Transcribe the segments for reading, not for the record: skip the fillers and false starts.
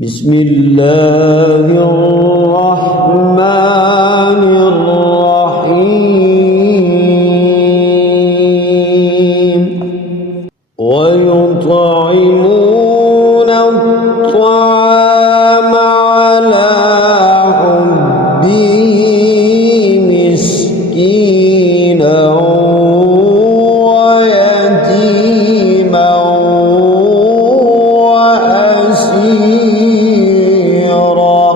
بسم الله الرحمن الرحيم ويطعمون الطعام على حبه مسكينا ويتيما وأسيرا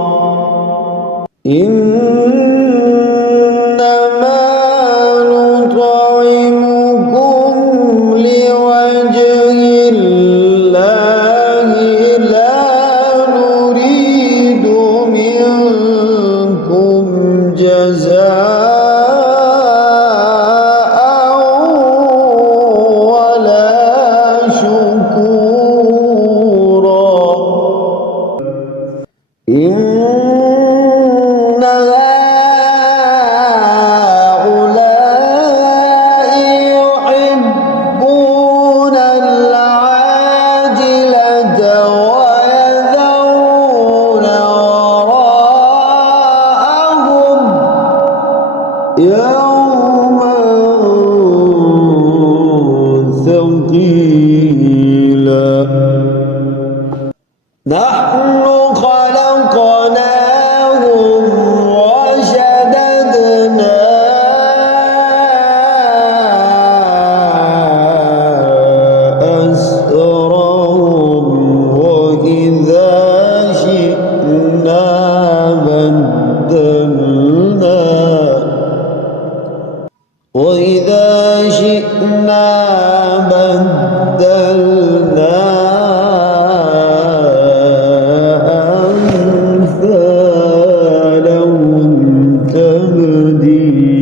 إنما نطعمكم لوجه الله لا نريد منكم جزاء ولا شكورا إن هؤلاء يحبون العاجلة ويذرون وراءهم يوما ثقيلا نحن خلقناهم وشددنا أسرهم وإذا شئنا بدلنا أمثالهم تبديلا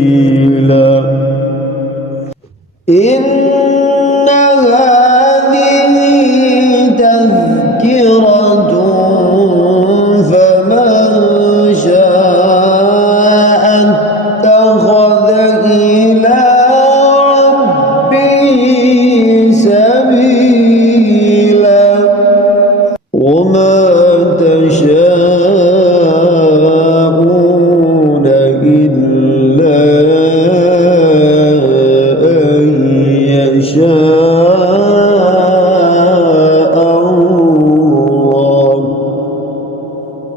إن هذه تذكرة فمن شاء اتخذ إلى ربه سبيلا وما تشاءون إلا أن يشاء الله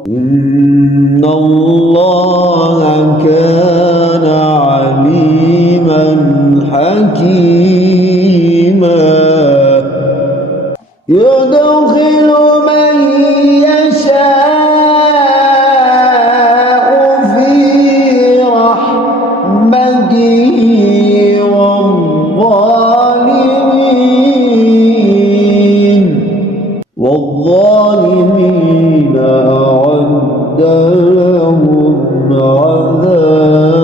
إن الله كان عليما حكيما يدخل من يشاء في رحمته والظالمين أعد لهم عذابا